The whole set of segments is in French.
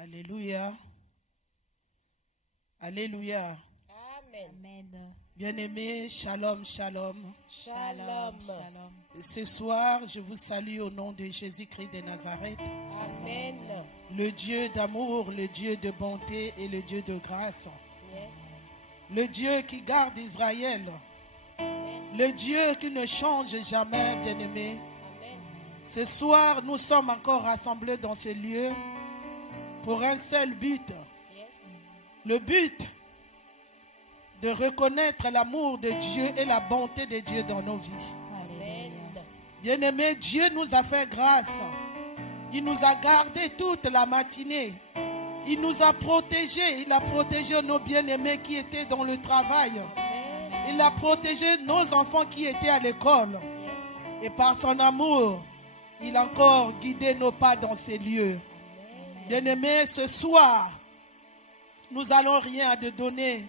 Alléluia. Alléluia. Amen. Bien-aimés, shalom, shalom. Shalom. Shalom. Ce soir, je vous salue au nom de Jésus-Christ de Nazareth. Amen. Le Dieu d'amour, le Dieu de bonté et le Dieu de grâce. Yes. Le Dieu qui garde Israël. Le Dieu qui ne change jamais, bien-aimés. Ce soir, nous sommes encore rassemblés dans ce lieu pour un seul but. Yes. Le but de reconnaître l'amour de Dieu et la bonté de Dieu dans nos vies. Amen. Bien-aimés, Dieu nous a fait grâce. Il nous a gardés toute la matinée. Il nous a protégés. Il a protégé nos bien-aimés qui étaient dans le travail. Il a protégé nos enfants qui étaient à l'école. Yes. Et par son amour, il a encore guidé nos pas dans ces lieux. Bien-aimés, ce soir, nous allons rien de donner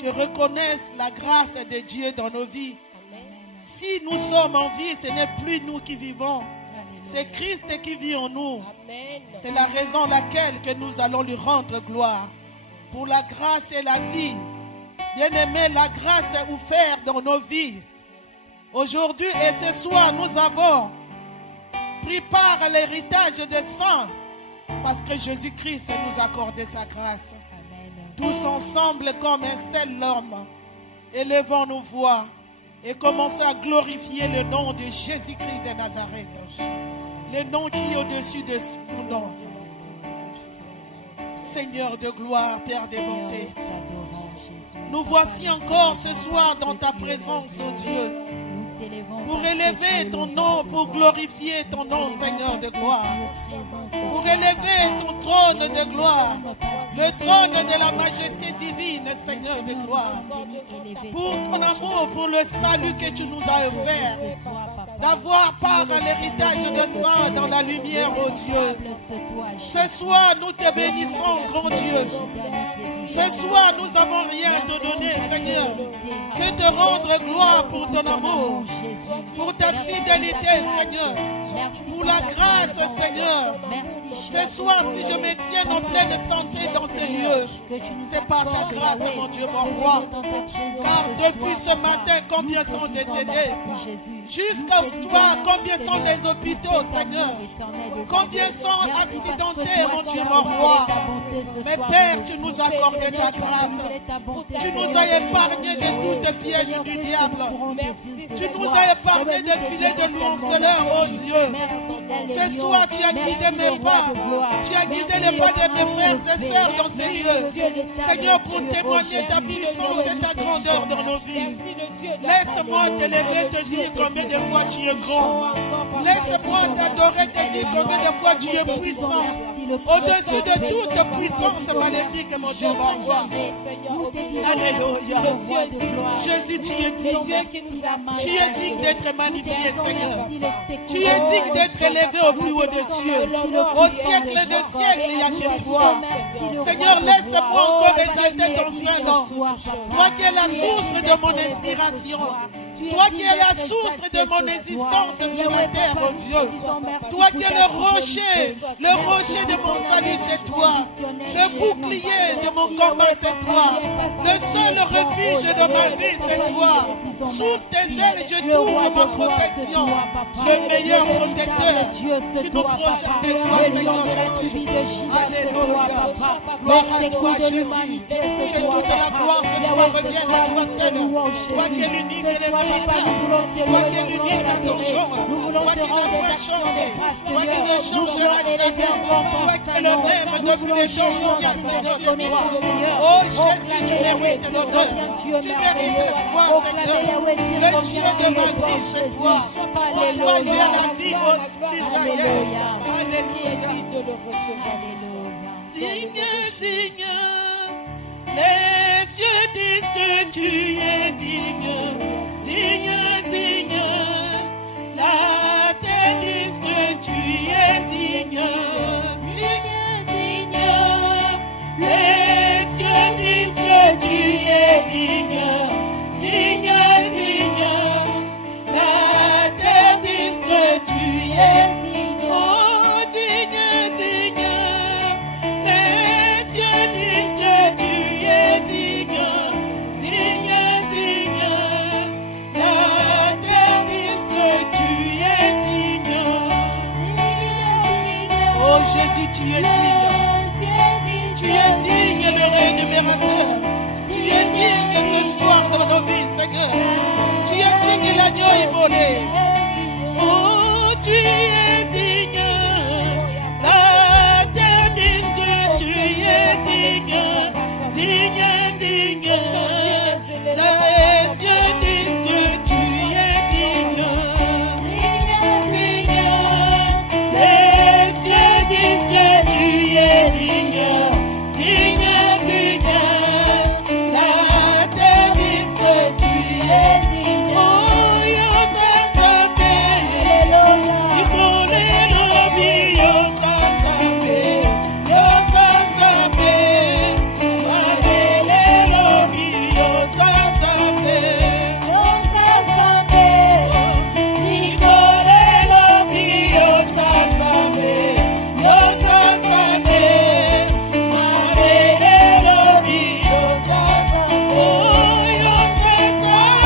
que reconnaisse la grâce de Dieu dans nos vies. Amen. Si nous sommes en vie, ce n'est plus nous qui vivons. C'est Christ qui vit en nous. Amen. C'est la raison laquelle que nous allons lui rendre gloire. Pour la grâce et la vie. Bien-aimés, la grâce est offerte dans nos vies. Aujourd'hui et ce soir, nous avons pris part à l'héritage de sang. Parce que Jésus-Christ nous a accordé sa grâce. Amen. Tous ensemble comme un seul homme, élevons nos voix et commençons à glorifier le nom de Jésus-Christ de Nazareth. Le nom qui est au-dessus de tout nom. Seigneur de gloire, Père de bonté. Nous voici encore ce soir dans ta présence, ô Dieu, pour élever ton nom, pour glorifier ton nom, Seigneur de gloire. Pour élever ton trône de gloire, le trône de la majesté divine, Seigneur de gloire. Pour ton amour, pour le salut que tu nous as offert, d'avoir part à l'héritage de sang dans la lumière, ô Dieu. Ce soir, nous te bénissons, grand Dieu. Ce soir, nous n'avons rien à te donner, Seigneur, que te rendre gloire pour ton amour, pour ta fidélité, Seigneur, pour la grâce, Seigneur. Ce soir, si je me tiens en pleine santé dans ces lieux, c'est par ta grâce, mon Dieu, mon roi. Car depuis ce matin, combien sont décédés? Jusqu'à ce soir, combien sont les hôpitaux, Seigneur? Combien sont accidentés, mon Dieu, mon roi? Mais Père, tu nous as accordé ta grâce. Tu nous as épargné de toutes pièges du diable. Tu nous as épargné des filets de l'enceleur, oh Dieu. Ce soir, tu as guidé mes pas. Tu as guidé les pas de mes frères et sœurs dans ces lieux. Seigneur, pour témoigner ta puissance et ta grandeur dans nos vies. Laisse-moi t'élever, te dire combien de fois tu es grand. Laisse-moi t'adorer, te dire combien de fois tu es puissant. Au-dessus de toute puissance maléfique, mon Dieu, mon roi. Alléluia. Jésus, tu es digne. Tu es digne d'être magnifié, Seigneur. Tu es digne d'être élevé au plus haut des cieux. Au siècle des siècles, il y a une foi. Seigneur, laisse-moi encore exalter ton saint nom. Toi qui es la source de mon inspiration. Toi qui es la source de mon existence sur la terre, oh Dieu. Toi qui es le rocher de mon salut, c'est toi. Le bouclier de mon combat, c'est toi. Le seul refuge de ma vie, c'est toi. Sous tes ailes, je trouve ma protection. Le meilleur protecteur qui nous protège de toi, Seigneur Jésus. Alléluia. Gloire à toi, Jésus. Que toute la gloire ce soir revienne à toi seul. Toi qui es l'unique et le toi qui es l'unique à ton genre, toi qui ne peux changer, toi qui ne changeras jamais, toi qui es le même depuis les temps anciens, Seigneur de gloire. Oh Jésus, tu mérites l'honneur, tu mérites cette gloire, Seigneur. Le Dieu de ma vie, c'est toi. En toi j'ai la vie d'Israël. Alléluia. Digne, digne, les cieux disent que tu es digne. Digne, digne, la terre dit que tu es digne. Digne, digne, les cieux disent que tu es digne. Digne, digne, la terre dit que tu es digne. Oh, digne, digne, Oh Jésus, tu es digne. Tu es digne, le rémunérateur. Tu es digne ce soir dans nos vies, Seigneur. Tu es digne, l'agneau immolé. Oh, tu es digne. La terre dit que tu es digne. Digne, digne. Les cieux disent que tu es digne. Digne. Les cieux disent que tu es digne. Digne, digne. La terre dit que tu es digne. Oh, yo t'attendais. Il connaît nos vies, yo t'attendais. Yo t'attendais. Malgré nos vies, yo t'attendais. Yo t'attendais. Il connaît nos vies, yo t'attendais. Yo t'attendais. Malgré nos vies, yo t'attendais. Oh, yo t'attendais.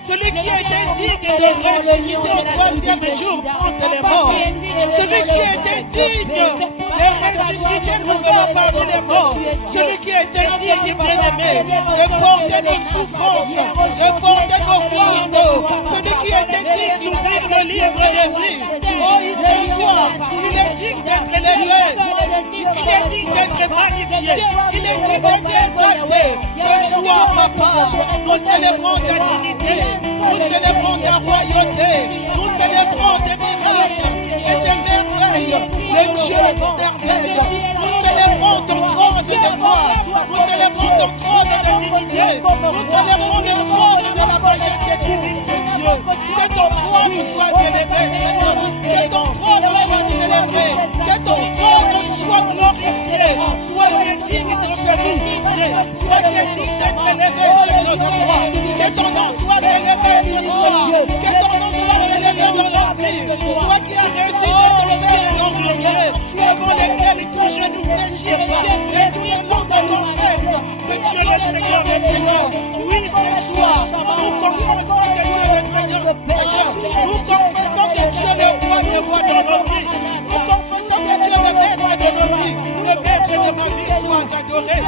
Celui qui était digne de ressusciter au troisième jour entre les morts. Celui qui était digne de ressusciter pouvoir parmi les morts. Celui qui était digne, bien-aimé, de porter nos souffrances, de porter nos fardeaux. Celui qui était digne d'ouvrir le livre de vie. Oh, ce soir, il est digne d'être élevé. Il est digne d'être magnifié. Il est digne d'être exalté. Ce soir, papa, nous célébrons ta dignité. Nous célébrons ta royauté. Nous célébrons tes miracles et tes merveilles. Le Dieu de merveille. Nous célébrons ton trône de gloire. Nous célébrons ton trône de dignité. Nous célébrons le trône de la majesté divine de Dieu. Que ton trône soit élevé, Seigneur. Que ton trône soit célébré. Que ton trône soit glorifié. Toi qui es digne d'être glorifié. Toi qui es digne d'être élevé, Seigneur de gloire. Que ton nom soit élevé ce soir. Que ton nom soit élevé dans notre vie. Toi qui as réussi d'être élevé dans nos glorieux, devant lesquels tous genoux fléchissent et tout le monde confesse que tu es le Seigneur des Seigneurs. Oui, ce soir, nous confessons que tu es le Seigneur des Seigneurs. Nous confessons que tu es le roi des rois de nos vies. Nous confessons que tu es le maître de nos vies. Le maître de ma vie soit adoré.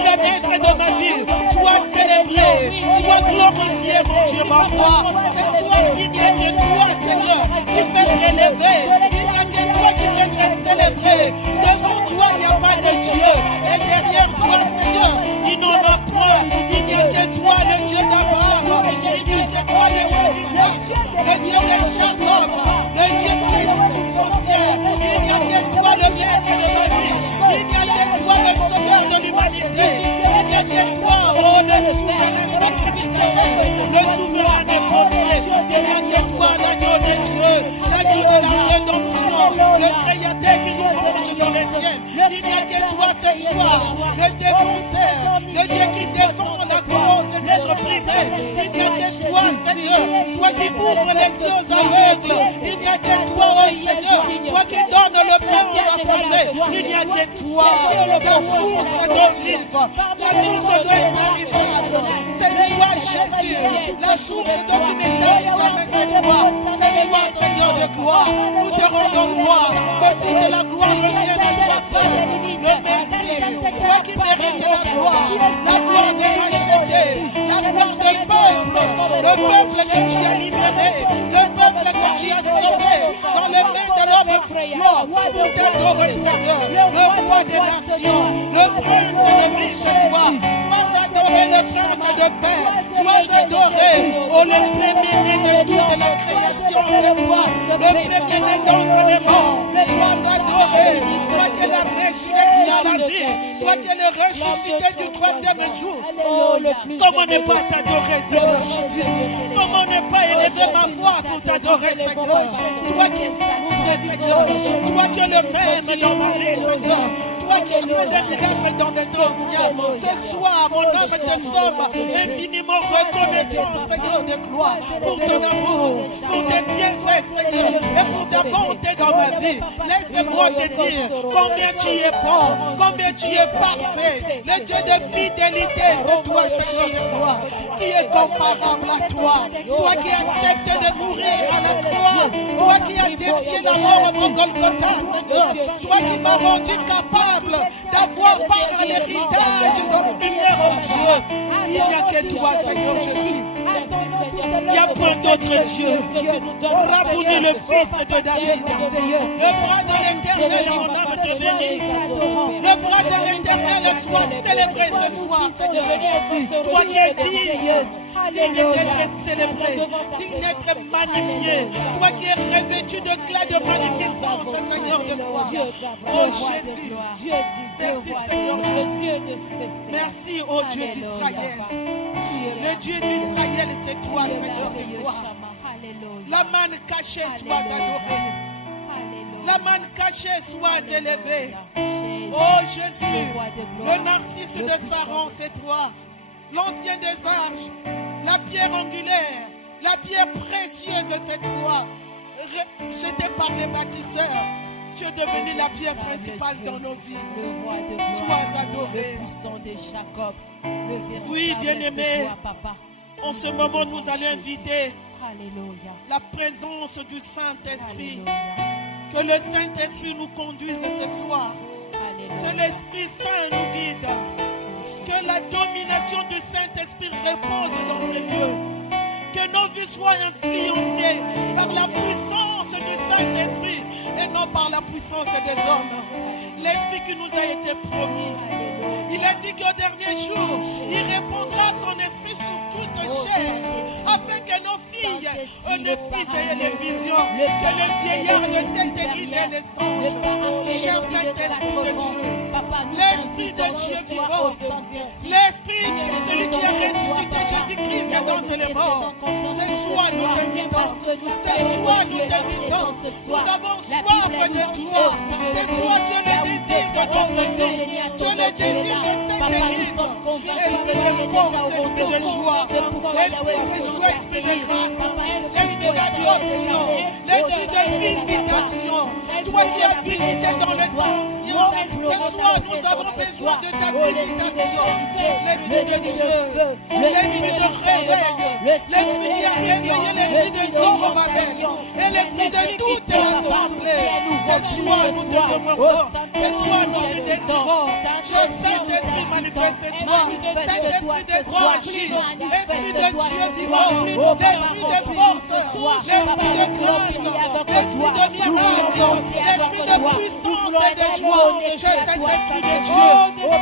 Le maître de ma vie soit célébré, soit glorifié, mon Dieu, ma foi. Ce soir, il n'y a que toi, Seigneur, qui peut t'élever. Il n'y a que toi qui peut te célébrer. Devant toi, il n'y a pas de Dieu. Et derrière toi, Seigneur, il n'en a point. Il n'y a que toi, le Dieu d'Abraham. Il n'y a que toi, le Dieu d'Isaac, le Dieu de Jacob, le Dieu qui est tout foncière. Il n'y a que toi, le maître de ma vie. Il n'y a que toi, le sauveur de l'humanité. Il n'y a que toi, oh, le souverain sacrificateur, le souverain des potiers. Il n'y a que toi, l'agneau de Dieu, l'agneau de la rédemption, le créateur qui nous range dans les chrétienne. Il n'y a que toi ce soir, le défenseur, le Dieu qui défend la cause d'être privé. Il n'y a que toi, Seigneur, toi qui ouvres les yeux aux aveugles. Il n'y a que toi, oh Seigneur, toi qui donnes le pain aux affamés. Il n'y a que toi, la source d'eau vive, la source d'eau intarissable. C'est toi, Jésus, la source d'eau qui ne tarit jamais. C'est toi. Ce soir, Seigneur de gloire, nous te rendons gloire. Que toute la gloire revienne à toi seul. Le Messie, toi qui mérites la gloire des rachetés, la gloire du peuple, le peuple que tu as libéré, le peuple que tu as sauvé dans les mains de l'homme froid. Nous t'adorons, Seigneur, le roi des nations, le prince de vie, c'est toi. Sois adoré, le prince de paix. Sois adoré, oh le premier-né de toute la création, c'est toi. Le premier-né d'entre les morts. Sois adoré, toi qui es la résurrection, la vie, toi qui es le ressuscité du troisième jour. Comment ne pas t'adorer, Seigneur Jésus? Comment ne pas élever ma voix pour t'adorer, Seigneur? Toi qui fascines, Seigneur. Toi qui es le même dans ma vie, Seigneur. Toi qui es des miracles dans le temps ancien. Ce soir, mon âme te somme infiniment reconnaissant, Seigneur de gloire, pour ton amour, pour tes bienfaits, Seigneur, et pour ta bonté dans ma vie. Laisse-moi te dire combien tu es bon, combien tu es parfait. Le Dieu de fidélité, c'est toi, Seigneur de gloire, qui est comparable à toi. Toi qui acceptes de mourir à la croix. Toi qui as défié la mort au Golgotha, Seigneur. Toi qui m'as rendu capable d'avoir par l'héritage de lumière au Dieu. Il n'y a que toi, Seigneur Jésus. Il n'y a point d'autre Dieu. Rabouni, le fils de David. Le bras de l'Éternel, mon âme te bénit. Le bras de l'Éternel soit célébré ce soir, Seigneur. Toi qui es digne d'être célébré, digne d'être magnifié. Toi qui es revêtu de glas de magnificence, Seigneur de gloire. Oh Jésus, merci Seigneur Jésus. Merci, oh Dieu d'Israël. Le Dieu d'Israël, c'est toi, Seigneur de gloire. La manne cachée soit adorée. La manne cachée soit élevée. Oh Jésus, le narcisse de Saron, c'est toi. L'ancien des arches, la pierre angulaire, la pierre précieuse, c'est toi. Jeté par les bâtisseurs, tu es devenu la pierre principale dans nos vies. Sois adoré. Oui, bien-aimé, en ce moment, nous allons inviter la présence du Saint-Esprit. Que le Saint-Esprit nous conduise ce soir. C'est l'Esprit Saint nous guide. Que la domination du Saint-Esprit repose dans ces lieux. Que nos vies soient influencées par la puissance du Saint-Esprit et non par la puissance des hommes. L'Esprit qui nous a été promis. Il a dit qu'au dernier jour, il répondra son esprit sur toute chair, afin que nos filles et nos fils aient les visions, que le vieillard de cette église ait les songes. Cher Saint-Esprit de Dieu, l'Esprit de Dieu vivant, l'Esprit de celui qui a ressuscité Jésus-Christ d'entre les morts, c'est soi nous t'invitons, c'est soi nous t'invitons, nous avons soif de toi, c'est soi qui est le désir de notre vie, qui est le désir de cette église. Esprit de force, esprit de joie, esprit de grâce, esprit d'adoption, l'esprit de visitation. Toi qui as visité dans le temps, ce soir nous avons besoin de ta visitation. L'esprit de Dieu, l'esprit de réveil, l'esprit qui a réveillé l'esprit de Zorobabel et l'esprit de toute l'assemblée. Ce soir nous te demandons, ce soir nous te désirons. Saint-Esprit, manifeste-toi. Saint-Esprit de agis. Esprit de Dieu vivant. L'esprit de force. L'esprit de grâce. L'esprit de miracle. L'esprit de puissance et de joie. Saint-Esprit de Dieu,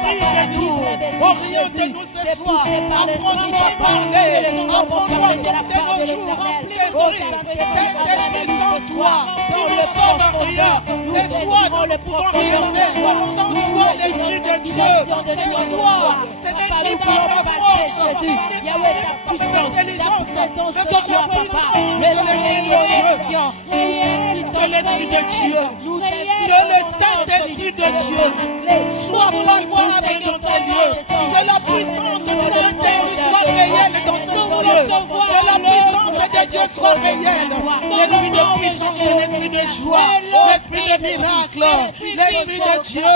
guide-nous. Oriente-nous ce soir. Apprends-nous à parler. Apprends-nous à porter nos jours remplis d'esprit. Saint-Esprit, sans toi, nous ne sommes rien. Ce soir, nous ne pouvons rien faire. Sans toi, l'Esprit de Dieu, ce soir, ce n'est plus par la force, par l'intelligence, mais par la puissance de l'Esprit de Dieu. Que l'Esprit de Dieu, que le Saint-Esprit Esprit de Dieu, sois palpable dans ces lieux. Que la puissance de Saint-Esprit soit réelle dans ce lieu. Que la puissance de Dieu soit réelle. L'esprit de puissance, l'esprit de joie, l'esprit de miracle, l'esprit de Dieu,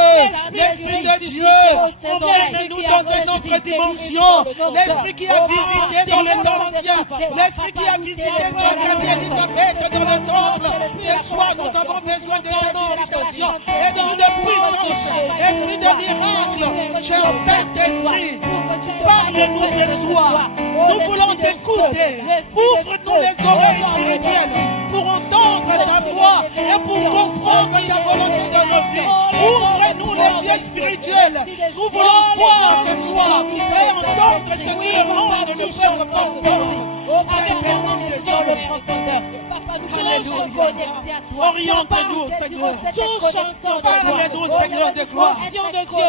l'esprit de Dieu. Emmène-nous dans une autre dimension. L'esprit qui a visité dans le temps ancien, l'esprit qui a visité Zacharie et Élisabeth dans le temple. Ce soir, nous avons besoin de ta visitation. Esprit de puissance, esprit de miracle, cher Saint-Esprit, parle-nous ce soir. Nous voulons t'écouter. Ouvre-nous les oreilles spirituelles pour entendre ta voix et pour comprendre ta volonté dans nos vies. Ouvre-nous les yeux spirituels. Nous voulons voir ce soir et entendre ce que le monde ne peut pas comprendre. Saint-Esprit de Dieu. Alléluia. Oriente-nous, Seigneur. Parle-nous, Seigneur de gloire.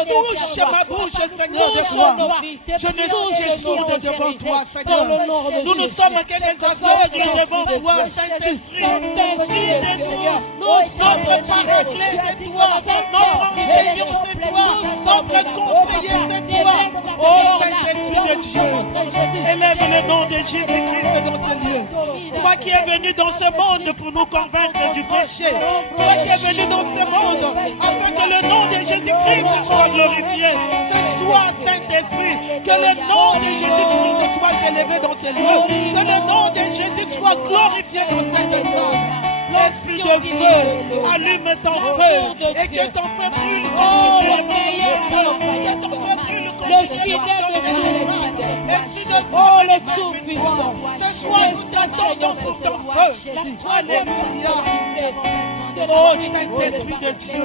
Touche ma bouche, Seigneur de gloire. Je ne suis sourde devant toi, Seigneur. Nous ne sommes que des aveugles devant toi, Saint-Esprit. Guide-nous. Notre paraclet, c'est toi. Notre enseignant, c'est toi. Notre conseiller, c'est toi. Oh, Saint-Esprit de Dieu. Élève le nom de Jésus-Christ dans ce lieu. Toi qui es venu dans ce monde pour nous convaincre du péché. Toi qui es venu dans ce monde afin que le nom de Jésus-Christ soit glorifié. Ce soir, Saint-Esprit, que le nom de Jésus-Christ soit élevé dans ce lieu. Que le nom de Jésus soit glorifié dans cette salle. Esprit de feu, allume ton feu et que ton feu brûle continuellement. Que ton feu brûle continuellement dans cette salle. Esprit de feu, le tout-puissant. Ce soir, nous t'attendons pour ton feu. Alléluia. Oh Saint-Esprit de Dieu,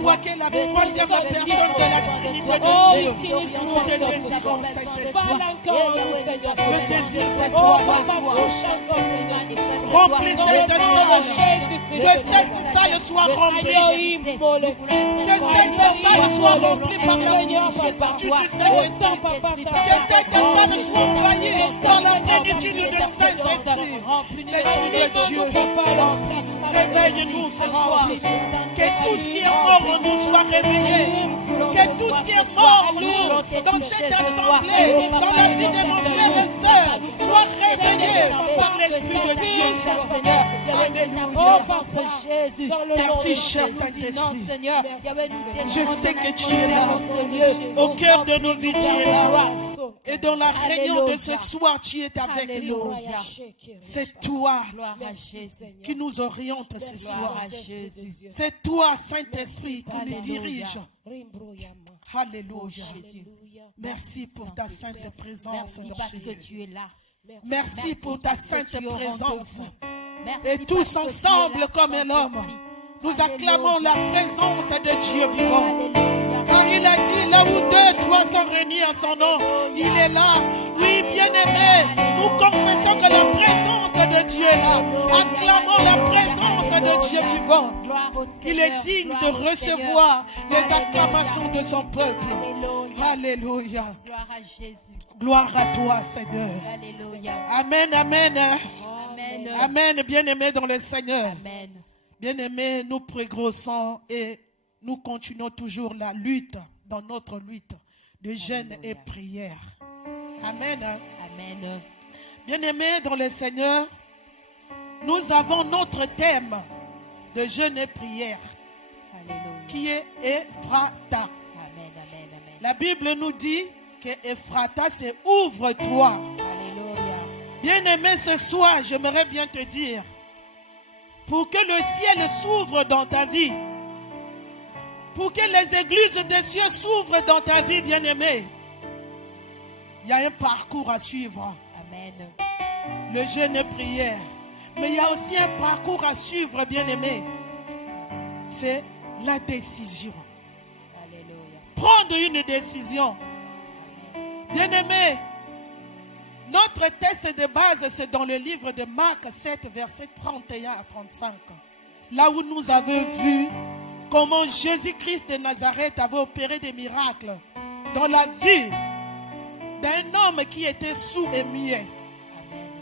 toi qui es la troisième personne de la Trinité de Dieu, nous te désirons, Saint-Esprit. Le désir, c'est toi ce soir. Remplis cette salle. Que cette salle soit remplie. Que cette salle soit remplie par la plénitude du Saint-Esprit. Que cette salle soit envoyée par la plénitude du Saint-Esprit. L'Esprit de Dieu, réveille-nous ce soir. Que tout ce qui est mort en nous soit réveillé. Que tout ce qui est mort en nous, dans cette assemblée, dans la vie de nos frères et sœurs, soit réveillé par l'Esprit de Dieu. Alléluia. Merci, cher Saint-Esprit. Je sais que tu es là. Au cœur de nos vies, tu es là. Et dans la réunion de ce soir, tu es avec nous. C'est toi qui nous oriente ce soir. C'est toi, Saint-Esprit, qui nous dirige. Alléluia. Merci pour ta sainte présence dans ce lieu. Merci pour ta sainte présence. Et tous ensemble comme un homme, nous acclamons la présence de Dieu vivant. Car il a dit, là où 2, 3 sont réunis en son nom, il est là. Oui, bien-aimé, nous confessons que la présence de Dieu est là. Acclamons la présence de Dieu vivant. Il est digne de recevoir les acclamations de son peuple. Alléluia. Gloire à toi, Seigneur. Amen, amen. Amen, bien-aimés dans le Seigneur. Bien-aimés, nous progressons et nous continuons toujours la lutte, dans notre lutte de jeûne et prière. Amen. Amen. Bien-aimés dans le Seigneur, nous avons notre thème de jeûne et prière. Alléluia. Qui est Ephrata. Amen, amen, amen. La Bible nous dit que Ephrata, c'est ouvre-toi. Alléluia. Bien-aimé, ce soir, j'aimerais bien te dire, pour que le ciel s'ouvre dans ta vie, pour que les églises des cieux s'ouvrent dans ta vie, bien-aimé, il y a un parcours à suivre. Amen. Le jeûne et prière. Mais il y a aussi un parcours à suivre, bien-aimé. C'est la décision. Alléluia. Prendre une décision. Bien-aimé, notre texte de base, c'est dans le livre de Marc 7, versets 31 à 35. Là où nous avons vu comment Jésus-Christ de Nazareth avait opéré des miracles dans la vie d'un homme qui était sourd et muet.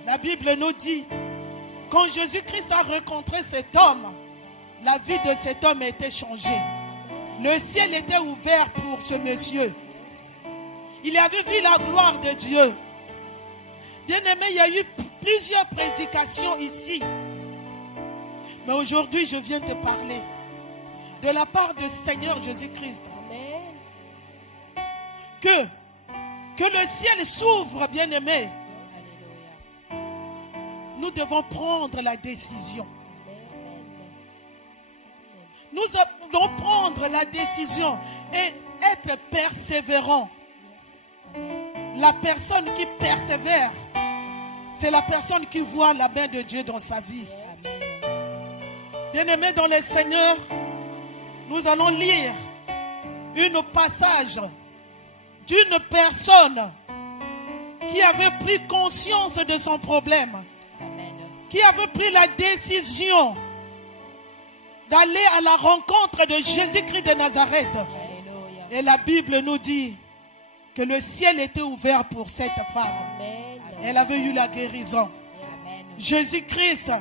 La Bible nous dit, quand Jésus-Christ a rencontré cet homme, la vie de cet homme a été changée. Le ciel était ouvert pour ce monsieur. Il avait vu la gloire de Dieu. Bien-aimé, il y a eu plusieurs prédications ici. Mais aujourd'hui, je viens te parler de la part du Seigneur Jésus-Christ. Que le ciel s'ouvre, bien-aimé. Nous devons prendre la décision. Nous devons prendre la décision et être persévérants. La personne qui persévère, c'est la personne qui voit la main de Dieu dans sa vie. Bien-aimés dans le Seigneur, nous allons lire un passage d'une personne qui avait pris conscience de son problème, qui avait pris la décision d'aller à la rencontre de Jésus-Christ de Nazareth. Et la Bible nous dit que le ciel était ouvert pour cette femme. Elle avait eu la guérison. Jésus-Christ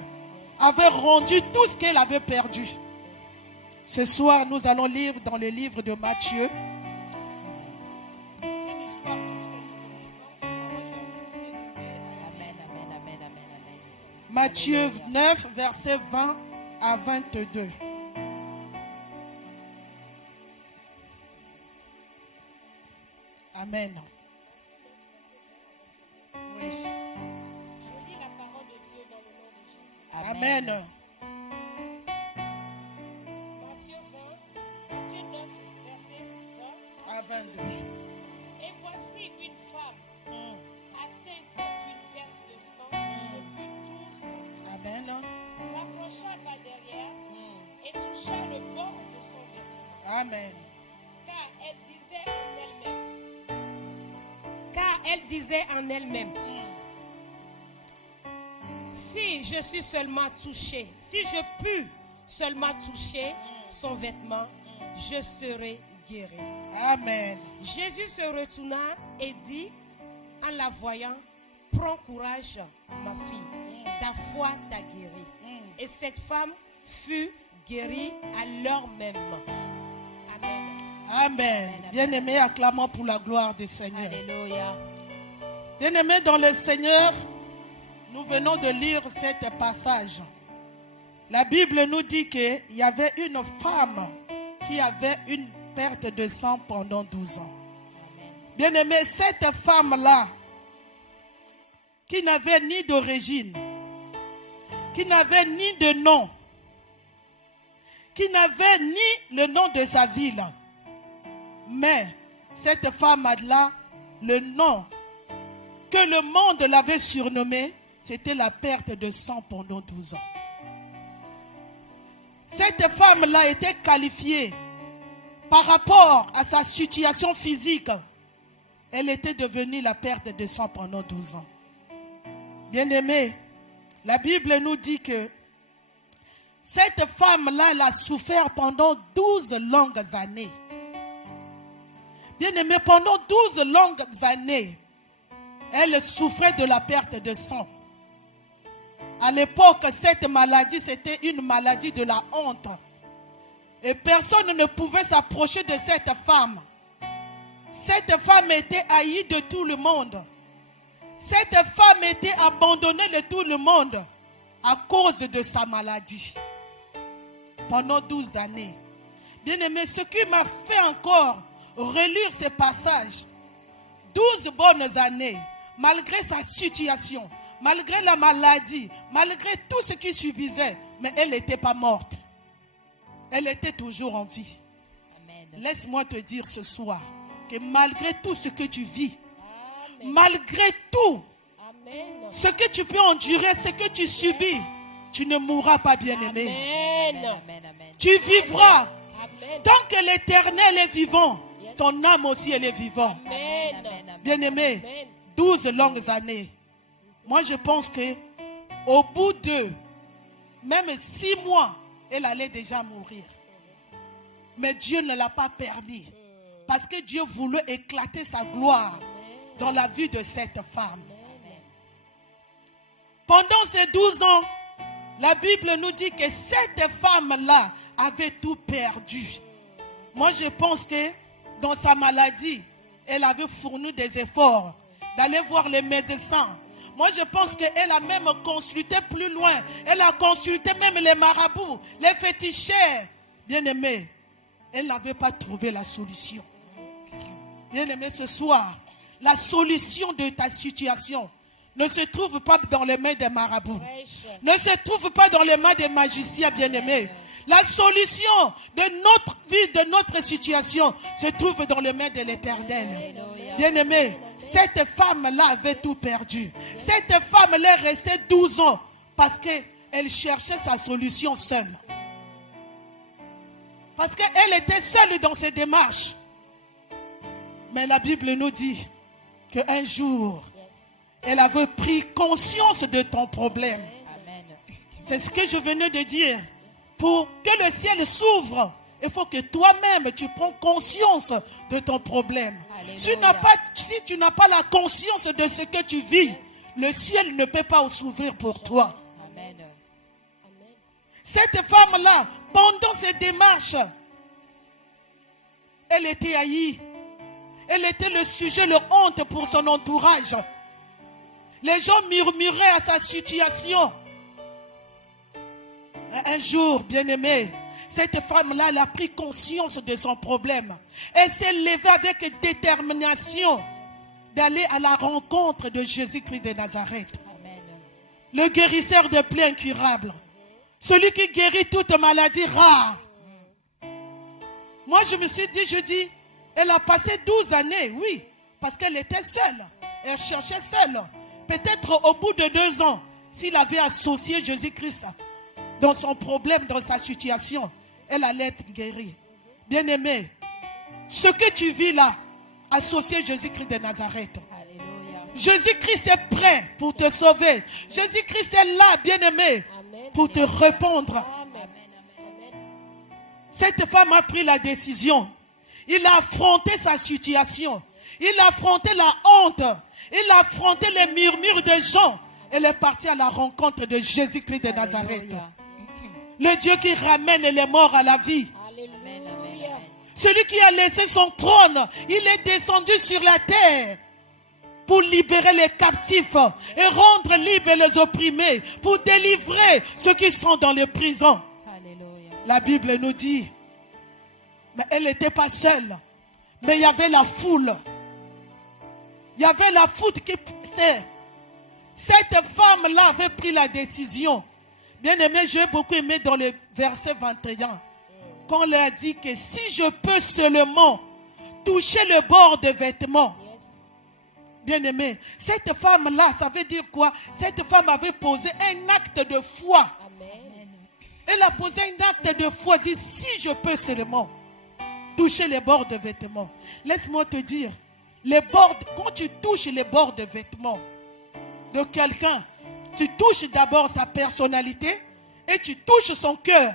avait rendu tout ce qu'elle avait perdu. Ce soir, nous allons lire dans le livre de Matthieu. C'est l'histoire de ce que nous connaissons. Matthieu 9, versets 20 à 22. Amen. Oui. Je lis la parole de Dieu dans le nom de Jésus. Amen. Matthieu 9, verset 20 À 22. Et voici une femme atteinte d'une perte de sang depuis 12 ans. Amen. S'approcha par derrière et toucha le bord de son vêtement. Amen. Car elle disait en elle-même, si je suis seulement touché, si je puis seulement toucher son vêtement, je serai guéri. Amen. Jésus se retourna et dit, en la voyant, prends courage, ma fille, ta foi t'a guérie. Et cette femme fut guérie à l'heure même. Amen. Amen. Bien-aimés, acclamons pour la gloire du Seigneur. Alléluia. Bien-aimés dans le Seigneur, nous venons de lire cet passage. La Bible nous dit qu'il y avait une femme qui avait une perte de sang pendant 12 ans. Bien-aimés, cette femme-là, qui n'avait ni d'origine, qui n'avait ni de nom, qui n'avait ni le nom de sa ville, mais cette femme-là, le nom que le monde l'avait surnommé, c'était la perte de sang pendant 12 ans. Cette femme-là était qualifiée par rapport à sa situation physique. Elle était devenue la perte de sang pendant 12 ans. Bien-aimés, la Bible nous dit que cette femme-là, elle a souffert pendant 12 longues années. Bien-aimés, pendant 12 longues années, elle souffrait de la perte de sang. À l'époque, cette maladie, c'était une maladie de la honte. Et personne ne pouvait s'approcher de cette femme. Cette femme était haïe de tout le monde. Cette femme était abandonnée de tout le monde à cause de sa maladie. Pendant 12 années. Bien-aimé, ce qui m'a fait encore relire ce passage, 12 bonnes années, malgré sa situation, malgré la maladie, malgré tout ce qu'il subissait, mais elle n'était pas morte. Elle était toujours en vie. Amen. Laisse-moi te dire ce soir que malgré tout ce que tu vis, Amen. malgré tout Amen. ce que tu peux endurer, ce que tu subis, tu ne mourras pas, bien-aimé. Amen. Amen. Amen. Tu vivras. Amen. Tant que l'Éternel est vivant, ton âme aussi elle est vivante. Amen. Amen. Bien-aimé, Amen. 12 longues années. Moi, je pense que au bout de même 6 mois, elle allait déjà mourir. Mais Dieu ne l'a pas permis. Parce que Dieu voulait éclater sa gloire dans la vie de cette femme. Pendant ces 12 ans, la Bible nous dit que cette femme-là avait tout perdu. Moi, je pense que dans sa maladie, elle avait fourni des efforts d'aller voir les médecins. Moi, je pense qu'elle a même consulté plus loin. Elle a consulté même les marabouts, les féticheurs. Bien-aimé, elle n'avait pas trouvé la solution. Bien-aimé, ce soir, la solution de ta situation ne se trouve pas dans les mains des marabouts. Ne se trouve pas dans les mains des magiciens, bien-aimés. La solution de notre vie, de notre situation, se trouve dans les mains de l'Éternel. Bien-aimé, cette femme-là avait tout perdu. Cette femme-là est restée 12 ans parce qu'elle cherchait sa solution seule. Parce qu'elle était seule dans ses démarches. Mais la Bible nous dit qu'un jour, elle avait pris conscience de ton problème. C'est ce que je venais de dire. Pour que le ciel s'ouvre, il faut que toi-même tu prends conscience de ton problème. Si tu n'as pas la conscience de ce que tu vis, le ciel ne peut pas s'ouvrir pour toi. Amen. Cette femme-là, pendant ses démarches, elle était haïe. Elle était le sujet, le honte pour son entourage. Les gens murmuraient à sa situation. Un jour, bien-aimé, cette femme-là, elle a pris conscience de son problème. Elle s'est levée avec détermination d'aller à la rencontre de Jésus-Christ de Nazareth. Amen. Le guérisseur de plaies incurables. Celui qui guérit toute maladie rare. Moi, je me suis dit, elle a passé 12 années, oui, parce qu'elle était seule. Elle cherchait seule. Peut-être au bout de 2 ans, s'il avait associé Jésus-Christ dans son problème, dans sa situation, elle allait être guérie. Bien-aimé, ce que tu vis là, associé Jésus-Christ de Nazareth. Alléluia. Jésus-Christ est prêt pour te sauver. Jésus-Christ est là, bien-aimé, pour te répondre. Cette femme a pris la décision. Il a affronté sa situation. Il a affronté la honte. Il a affronté les murmures des gens. Elle est partie à la rencontre de Jésus-Christ de Nazareth. Alléluia. Le Dieu qui ramène les morts à la vie. Amen, amen, amen. Celui qui a laissé son trône, il est descendu sur la terre pour libérer les captifs et rendre libres les opprimés, pour délivrer ceux qui sont dans les prisons. Alléluia. La Bible nous dit, mais elle n'était pas seule, mais il y avait la foule. Il y avait la foule qui poussait. Cette femme-là avait pris la décision. Bien aimé, j'ai beaucoup aimé dans le verset 21, quand elle a dit que si je peux seulement toucher le bord des vêtements. Bien aimé, cette femme-là, ça veut dire quoi? Cette femme avait posé un acte de foi. Amen. Elle a posé un acte de foi, dit si je peux seulement toucher les bords de vêtements. Laisse-moi te dire, quand tu touches les bords de vêtements de quelqu'un, tu touches d'abord sa personnalité et tu touches son cœur.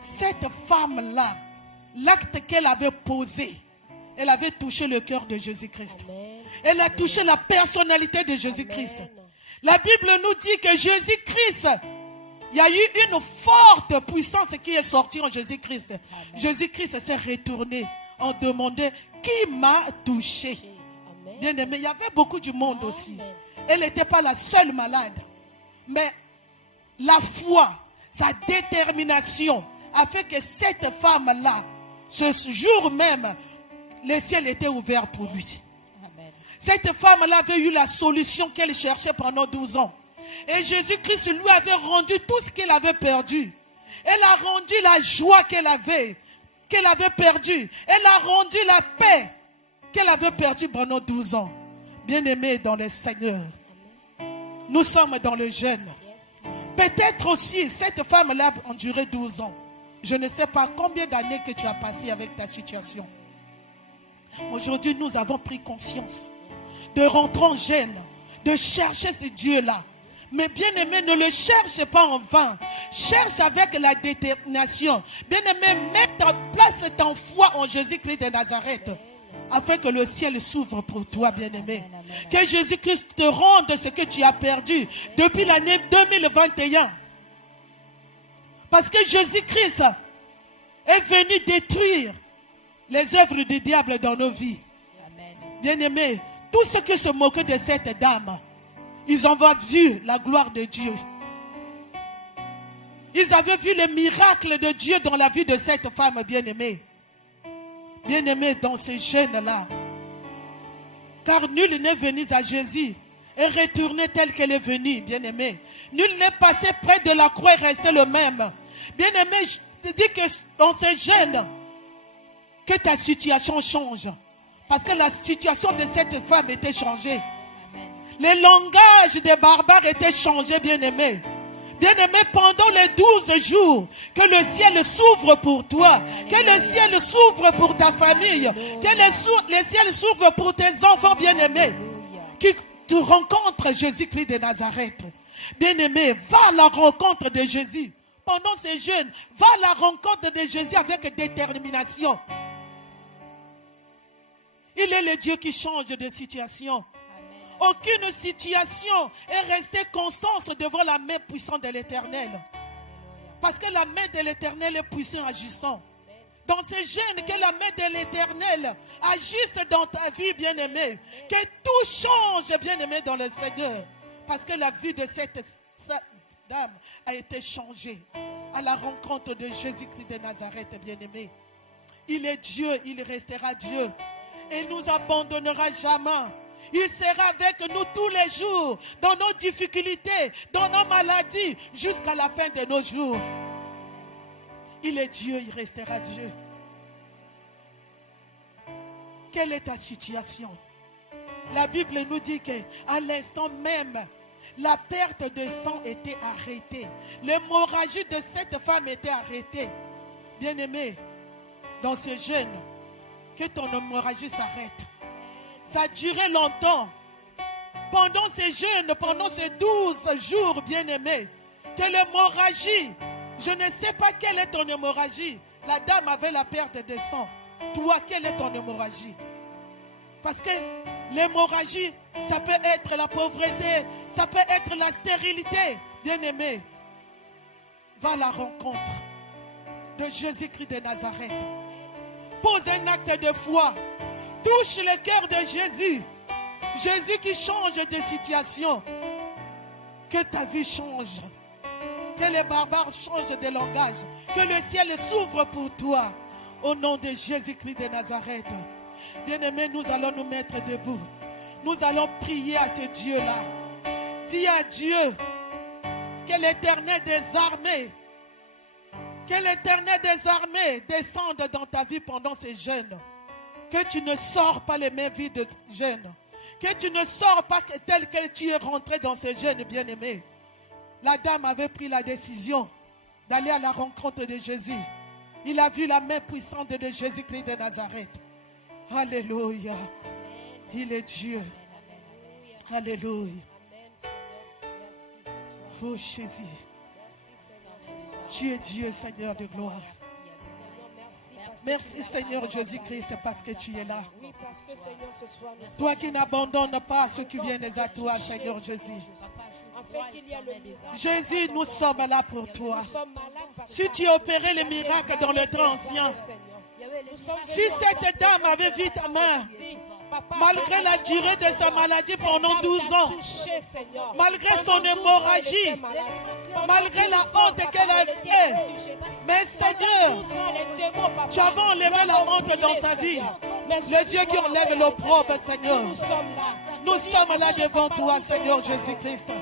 Cette femme-là, l'acte qu'elle avait posé, elle avait touché le cœur de Jésus-Christ. Elle a touché la personnalité de Jésus-Christ. La Bible nous dit que Jésus-Christ, il y a eu une forte puissance qui est sortie en Jésus-Christ. Jésus-Christ s'est retourné en demandant qui m'a touché. Bien aimé, il y avait beaucoup du monde aussi. Elle n'était pas la seule malade. Mais la foi, sa détermination a fait que cette femme-là, ce jour même, le ciel était ouvert pour lui. Amen. Cette femme-là avait eu la solution qu'elle cherchait pendant 12 ans. Et Jésus-Christ lui avait rendu tout ce qu'elle avait perdu. Elle a rendu la joie qu'elle avait perdue. Elle a rendu la paix qu'elle avait perdue pendant 12 ans. Bien-aimés dans le Seigneur, nous sommes dans le jeûne. Peut-être aussi, cette femme-là a duré 12 ans. Je ne sais pas combien d'années que tu as passé avec ta situation. Aujourd'hui, nous avons pris conscience de rentrer en jeûne, de chercher ce Dieu-là. Mais bien aimé, ne le cherche pas en vain. Cherche avec la détermination. Bien aimé, mets en place ton foi en Jésus-Christ de Nazareth, afin que le ciel s'ouvre pour toi, bien aimé. Que Jésus-Christ te rende ce que tu as perdu depuis l'année 2021. Parce que Jésus-Christ est venu détruire les œuvres du diable dans nos vies. Amen. Bien-aimés, tous ceux qui se moquaient de cette dame, ils ont vu la gloire de Dieu. Ils avaient vu le miracle de Dieu dans la vie de cette femme bien-aimée. Bien-aimée dans ces jeunes-là. Car nul n'est venu à Jésus et retourné tel qu'elle est venue, bien-aimée. Nul n'est passé près de la croix et resté le même. Bien-aimé, je te dis que dans ces jeunes, que ta situation change. Parce que la situation de cette femme était changée. Amen. Le langage des barbares était changé, bien-aimé. Bien-aimé, pendant les 12 jours, que le ciel s'ouvre pour toi, que le ciel s'ouvre pour ta famille, que le ciel s'ouvre pour tes enfants, bien-aimés, qui tu rencontres Jésus-Christ de Nazareth. Bien-aimé, va à la rencontre de Jésus. Pendant ces jeûnes, va à la rencontre de Jésus avec détermination. Il est le Dieu qui change de situation. Aucune situation est restée constante devant la main puissante de l'Éternel. Parce que la main de l'Éternel est puissante agissant. Dans ces jeunes, que la main de l'Éternel agisse dans ta vie, bien-aimée. Que tout change, bien-aimé, dans le Seigneur. Parce que la vie de cette dame a été changée à la rencontre de Jésus-Christ de Nazareth, bien-aimé. Il est Dieu, il restera Dieu. Et nous abandonnera jamais. Il sera avec nous tous les jours, dans nos difficultés, dans nos maladies, jusqu'à la fin de nos jours. Il est Dieu, il restera Dieu. Quelle est ta situation? La Bible nous dit qu'à l'instant même, la perte de sang était arrêtée. L'hémorragie de cette femme était arrêtée. Bien-aimé, dans ce jeûne, que ton hémorragie s'arrête. Ça a duré longtemps. Pendant ces jeûnes, pendant ces 12 jours, bien-aimés, que l'hémorragie, je ne sais pas quelle est ton hémorragie. La dame avait la perte de sang. Toi, quelle est ton hémorragie? Parce que l'hémorragie, ça peut être la pauvreté, ça peut être la stérilité. Bien-aimé, va à la rencontre de Jésus-Christ de Nazareth. Pose un acte de foi. Touche le cœur de Jésus. Jésus qui change de situation. Que ta vie change. Que les barbares changent de langage. Que le ciel s'ouvre pour toi. Au nom de Jésus-Christ de Nazareth. Bien-aimés, nous allons nous mettre debout. Nous allons prier à ce Dieu-là. Dis à Dieu que l'Éternel des armées, descende dans ta vie pendant ces jeûnes. Que tu ne sors pas les mains vides de jeûne. Que tu ne sors pas tel que tu es rentré dans ces jeûnes, bien-aimés. La dame avait pris la décision d'aller à la rencontre de Jésus. Il a vu la main puissante de Jésus-Christ de Nazareth. Alléluia. Il est Dieu. Alléluia. Oh Jésus. Tu es Dieu, Seigneur de gloire. Merci Seigneur Jésus-Christ, c'est parce que tu es là. Toi qui n'abandonnes pas ceux qui viennent à toi, Seigneur Jésus. Jésus, nous sommes là pour toi. Si tu opérais les miracles dans le temps ancien, si cette dame avait vu ta main, malgré la durée de sa maladie pendant 12 ans, malgré son hémorragie, malgré la honte qu'elle avait, mais Seigneur, tu avais enlevé la honte dans sa vie. Le Dieu qui enlève l'opprobre, Seigneur. Nous sommes là devant toi, Seigneur Jésus-Christ.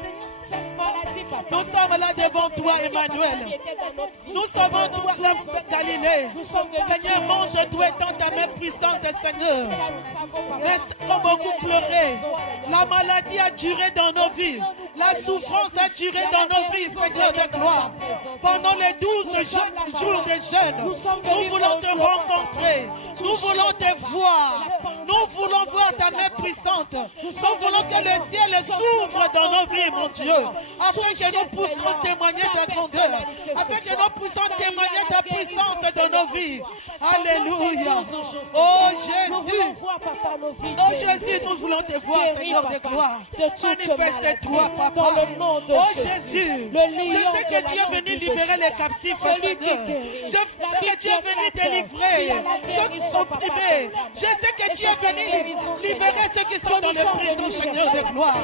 Nous sommes là devant toi, Emmanuel. Nous sommes toi, la Galilée. Seigneur, montre-toi étant ta main puissante, Seigneur. Laisse-nous beaucoup pleurer. La maladie a duré dans nos vies. La souffrance a duré dans nos vies, Seigneur de gloire. Pendant les 12 jours de jeûne, nous voulons te rencontrer. Nous voulons te voir. Nous voulons voir ta main puissante. Nous voulons que le ciel s'ouvre dans nos vies, mon Dieu. Afin que nous puissions témoigner ta grandeur. Afin que nous puissions témoigner ta puissance dans nos vies. vie. Alléluia. Oh Jésus. Oh Jésus, nous voulons te voir, Seigneur de gloire. Manifeste-toi, Papa. Oh Jésus, je sais que tu es venu libérer les captifs, Seigneur. Je sais que tu es venu délivrer ceux qui sont opprimés. Je sais que tu es venu libérer ceux qui sont dans les prisons, Seigneur de gloire.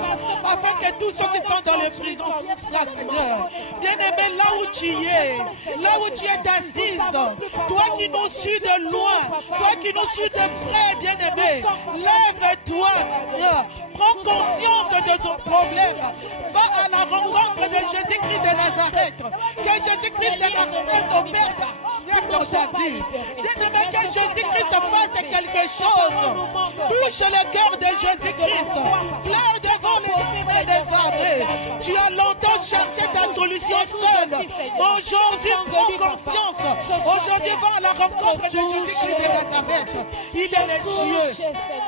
Afin que tous ceux qui sont dans les prisons soient, Seigneur. Bien-aimé, là où tu es, là où tu es assise, toi qui nous suis de loin, toi qui nous suis de près, bien-aimé, lève-toi, Seigneur. Prends conscience de ton problème. Va à la rencontre de Jésus-Christ de Nazareth. Que Jésus-Christ de Nazareth opère dans ta vie. Bien-aimé, que Jésus-Christ fasse quelque chose. Touche le cœur de Jésus-Christ. Pleure devant les des armées. Tu as longtemps cherché ta solution seule. Aujourd'hui, prends conscience. Aujourd'hui, va à la rencontre de Jésus-Christ de Nazareth. Il est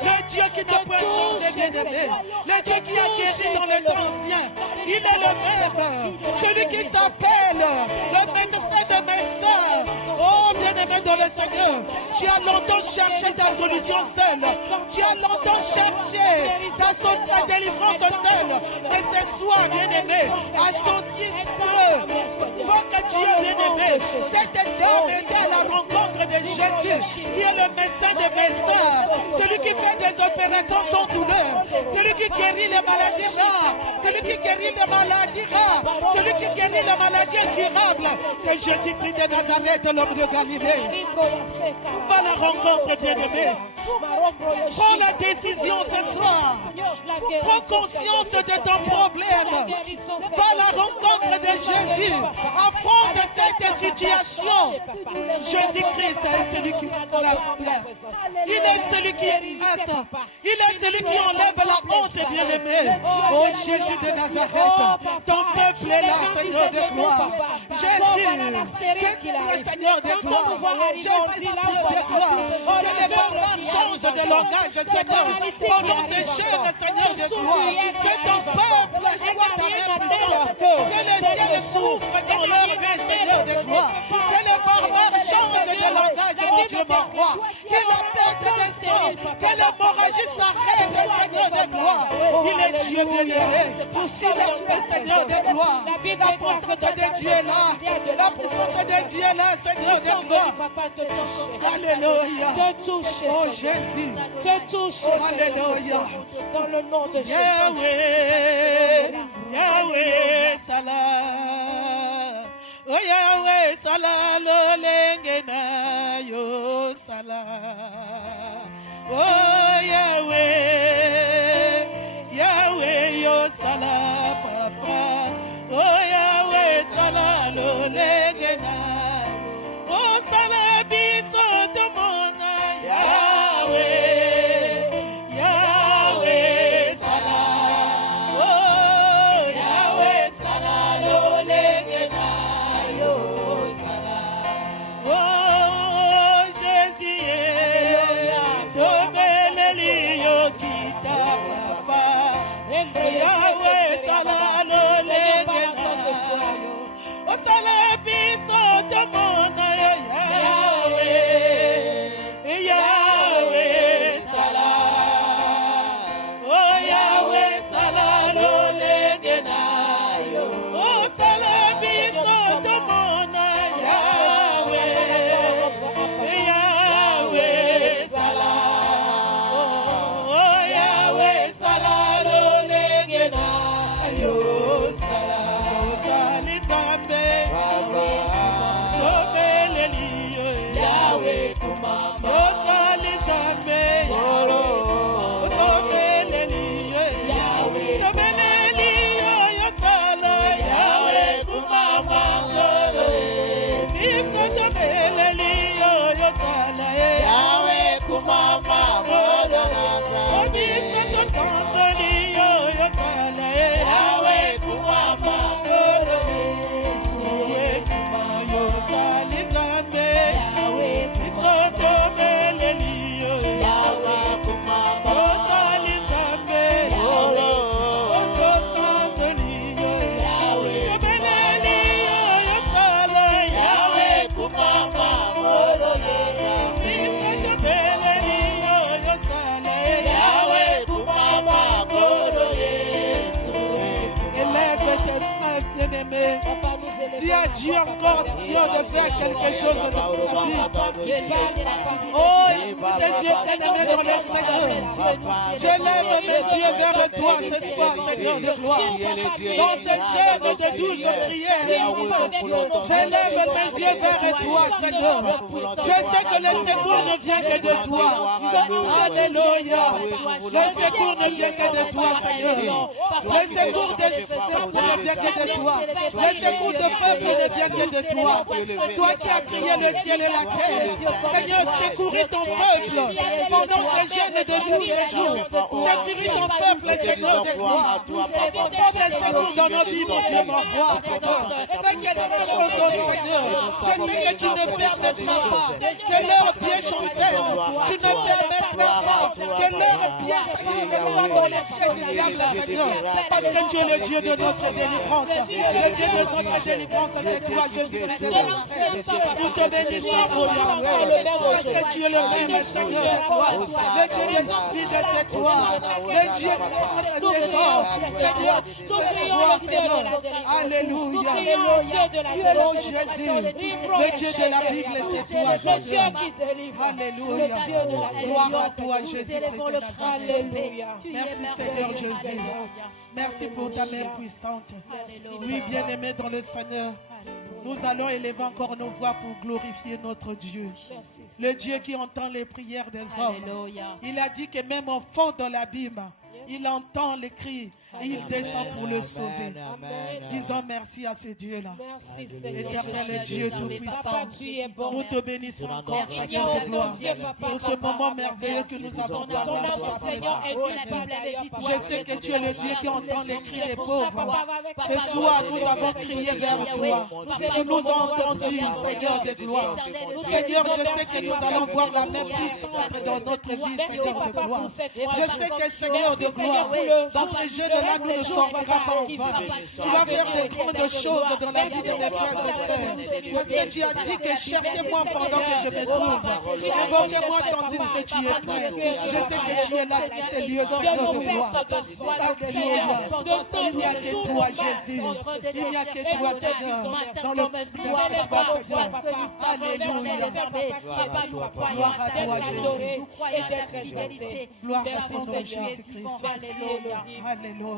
le Dieu qui ne peut changer, bien-aimé. Le Dieu qui a guéri dans le temps ancien. Il est le même. Celui qui s'appelle le médecin de médecins. Oh, bien-aimé dans le Seigneur, tu as longtemps cherché ta solution seule. Tu as longtemps cherché ta délivrance seule. Mais ce soir, bien-aimé, associe-toi. Vois que Dieu, bien-aimé, cette dame était à la rencontre de Jésus, qui est le médecin des médecins. Celui qui fait des opérations sans douleur. Celui qui guérit les maladies rares. Celui qui guérit les maladies rares. Celui qui guérit les maladies incurables. C'est Jésus-Christ de Nazareth, l'homme de Galilée. Va à la rencontre, bien-aimé. Prends la décision ce soir. Prends conscience de ton problème. Va à la rencontre de Jésus. Affronte cette situation. Jésus-Christ est celui qui il est celui qui est il est celui qui enlève la honte, bien-aimé. Oh Jésus de Nazareth, ton peuple est là, Seigneur de gloire. Jésus, que le Seigneur de gloire. Jésus, Seigneur de gloire. Que les barbares changent de langage, Seigneur. Pendant ces jeunes, Seigneur de gloire. Que ton peuple soit ta même puissance. Que les ciels souffrent dans leur vie, Seigneur de gloire. Que les barbares changent de langage, mon Dieu, ma roi. Que la perte des sangs, que l'hémorragie s'arrête, Seigneur de gloire. Il est Dieu bien-aimé. Il est le Seigneur de gloire. La puissance de Dieu est là. La puissance de Dieu est là, Seigneur de gloire. Alléluia. Oh Jésus. Te touche. Alléluia. Dans le nom de Jésus. Yahweh, Yahweh, Salah. Oh Yahweh, Salah, lo lengena yo Salah. Oh Yahweh, Yahweh yo Salah, Papa. Oh Yahweh, Salah, lo lengena. Oh Salah, biso tomona Yahweh. Yahweh, Dis à Dieu encore, Seigneur, de faire quelque chose dans ta vie. Oh, écoute tes yeux bien-aimés dans le Seigneur. Je lève mes yeux vers toi ce soir, Seigneur de gloire. Dans cette chaîne de douze prières, je lève mes yeux vers toi, Seigneur. Je sais que le secours ne vient que de toi. Alléluia. Le secours ne vient que de toi, Seigneur. Le secours de peuple ne vient que de toi. Le secours de peuple ne vient que de toi. Toi qui as créé le ciel et la terre. Seigneur, secouris ton peuple pendant ces jeûnes de 12 jours. Secouris ton peuple, Seigneur de gloire. Porte le secours dans nos vies, mon Dieu, mon roi, Seigneur. Fais quelque chose, oh Seigneur. Je sais que tu ne permettras pas que leurs pieds chancellent. Tu ne permettras pas que leurs pieds, Seigneur, ne soient dans les pieds du diable, Seigneur. Parce que tu es le Dieu de notre délivrance. Le Dieu de notre délivrance, c'est toi, Jésus-Christ de Nazareth. Nous te bénissons, oh Yahweh, parce que tu es le même Seigneur de gloire. Le Dieu des vies, c'est toi. Le Dieu de délivrance, Seigneur. Alléluia. Oh Jésus, le Dieu de la Bible, c'est toi, Seigneur. Alléluia. Gloire à toi, Jésus-Christ de Nazareth. Merci, Seigneur Jésus. Merci pour ta main puissante. Oui, bien-aimé dans le Seigneur, nous allons élever encore nos voix pour glorifier notre Dieu. Le Dieu qui entend les prières des hommes. Il a dit que même enfant dans l'abîme, il entend les cris et il descend pour le sauver. Disons merci à ce Dieu-là. Éternel Dieu Tout-Puissant, nous te bénissons encore, Seigneur de gloire, pour ce moment merveilleux que nous avons passé. Je sais que tu es le Dieu qui entend les cris des pauvres. Ce soir, nous avons crié vers toi. Tu nous as entendus, Seigneur de gloire. Seigneur, je sais que nous allons voir la main puissante dans notre vie, Seigneur de gloire. Je sais que, Seigneur de gloire, dans ces jeunes-là, nous ne sortira pas en vain. Tu vas faire de grandes choses dans la vie de tes frères et sœurs. Parce que tu as dit que cherchez-moi pendant que je me trouve. Invoquez-moi tandis que tu es prêt. Je sais que tu es là dans ces lieux, Seigneur de gloire. Alléluia. Il n'y a que toi, Jésus. Il n'y a que toi, Seigneur. Dans le Seigneur. Alléluia. Gloire à toi, Jésus. Gloire à ton nom, Jésus-Christ. Alléluia. Alléluia.